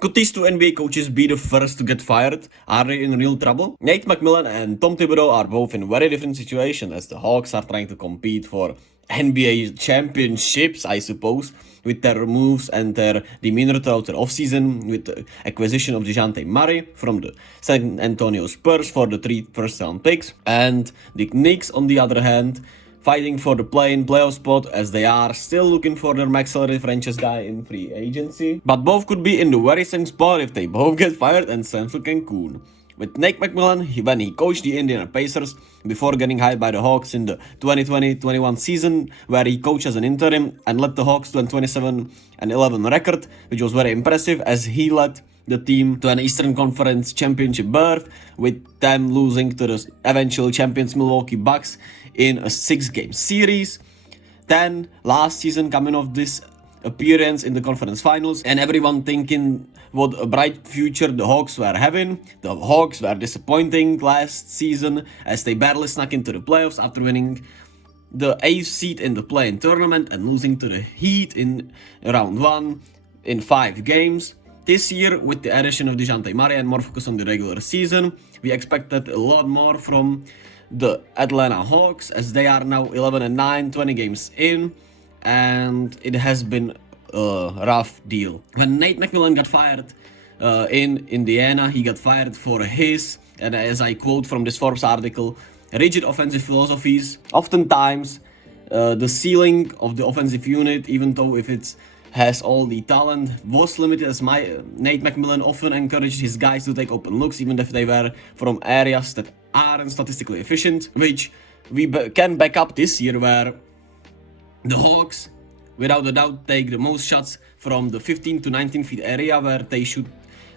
Could these two NBA coaches be the first to get fired? Are they in real trouble? Nate McMillan and Tom Thibodeau are both in very different situations as the Hawks are trying to compete for NBA championships, I suppose, with their moves and their demeanor throughout their offseason, with the acquisition of DeJounte Murray from the San Antonio Spurs for the 3 first-round picks, and the Knicks, on the other hand, fighting for the play-in playoff spot as they are still looking for their max salary franchise guy in free agency. But both could be in the very same spot if they both get fired and sent to Cancun. With Nate McMillan, when he coached the Indiana Pacers before getting hired by the Hawks in the 2020-21 season, where he coached as an interim and led the Hawks to a 27-11 record, which was very impressive as he led the team to an Eastern Conference championship berth, with them losing to the eventual champions Milwaukee Bucks in a 6-game series. Then last season, coming off this appearance in the conference finals, and everyone thinking what a bright future the Hawks were having. The Hawks were disappointing last season as they barely snuck into the playoffs after winning the 8th seed in the play-in tournament and losing to the Heat in round 1 in 5 games. This year, with the addition of DeJounte Murray and more focus on the regular season, we expected a lot more from the Atlanta Hawks as they are now 11-9, 20 games in, and it has been a rough deal. When Nate McMillan got fired in Indiana, he got fired for his, and as I quote from this Forbes article, rigid offensive philosophies. Oftentimes, the ceiling of the offensive unit, even though if it's has all the talent, was limited as Nate McMillan often encouraged his guys to take open looks, even if they were from areas that aren't statistically efficient, which we can back up this year, where the Hawks, without a doubt, take the most shots from the 15 to 19 feet area, where they shoot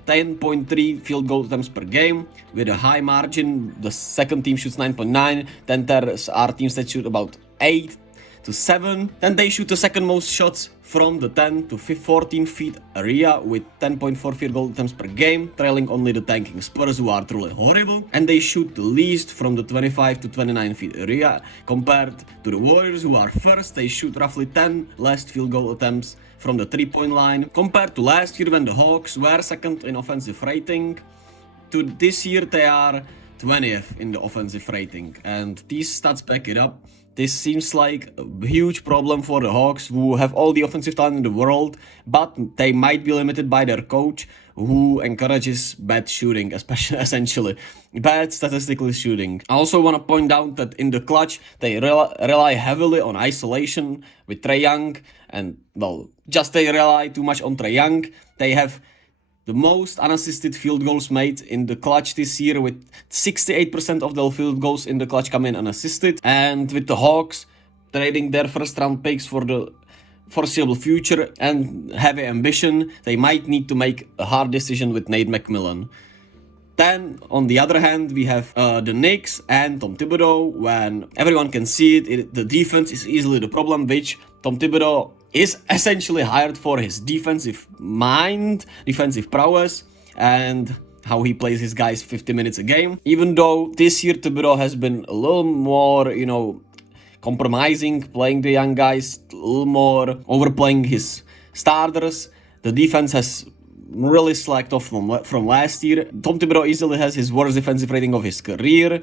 10.3 field goal attempts per game with a high margin. The second team shoots 9.9, then there are teams that shoot about 8 to 7. Then they shoot the second most shots from the 10 to 14 feet area with 10.4 field goal attempts per game, trailing only the tanking Spurs, who are truly horrible. And they shoot the least from the 25 to 29 feet area compared to the Warriors, who are first. They shoot roughly 10 less field goal attempts from the 3-point line compared to last year when the Hawks were second in offensive rating. To this year they are 20th in the offensive rating, and these stats back it up. This seems like a huge problem for the Hawks, who have all the offensive talent in the world, but they might be limited by their coach, who encourages bad shooting, especially essentially bad statistical shooting. I also want to point out that in the clutch, they rely heavily on isolation with Trae Young, and well, just they rely too much on Trae Young. They have the most unassisted field goals made in the clutch this year, with 68% of the field goals in the clutch come in unassisted. And with the Hawks trading their first round picks for the foreseeable future and heavy ambition, they might need to make a hard decision with Nate McMillan. Then, on the other hand, we have the Knicks and Tom Thibodeau. When everyone can see it, the defense is easily the problem, which Tom Thibodeau is essentially hired for his defensive mind, defensive prowess, and how he plays his guys 50 minutes a game. Even though this year Thibodeau has been a little more, compromising, playing the young guys, a little more overplaying his starters, the defense has really slacked off from last year. Tom Thibodeau easily has his worst defensive rating of his career.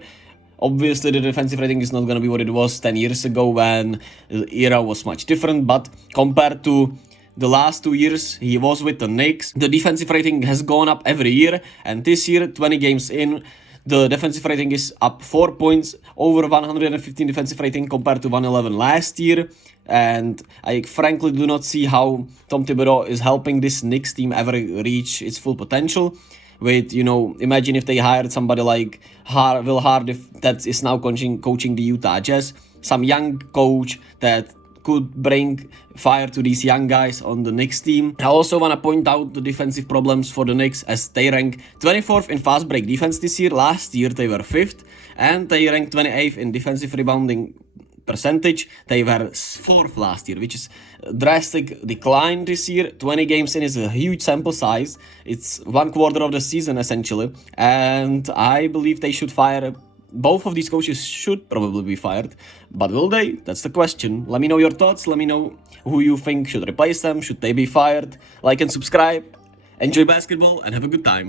Obviously, the defensive rating is not going to be what it was 10 years ago when the era was much different, but compared to the last 2 years he was with the Knicks, the defensive rating has gone up every year, and this year, 20 games in, the defensive rating is up 4 points, over 115 defensive rating compared to 111 last year, and I frankly do not see how Tom Thibodeau is helping this Knicks team ever reach its full potential. With, imagine if they hired somebody like Will Hardy that is now coaching the Utah Jazz, some young coach that could bring fire to these young guys on the Knicks team. I also want to point out the defensive problems for the Knicks, as they rank 24th in fast break defense this year. Last year they were 5th, and they ranked 28th in defensive rebounding percentage. They were 4th last year, which is a drastic decline this year. 20 games in is a huge sample size. It's 1/4 of the season essentially, and I believe they should fire. Both of these coaches should probably be fired, but will they? That's the question. Let me know your thoughts. Let me know who you think should replace them. Should they be fired? Like and subscribe, Enjoy basketball and have a good time.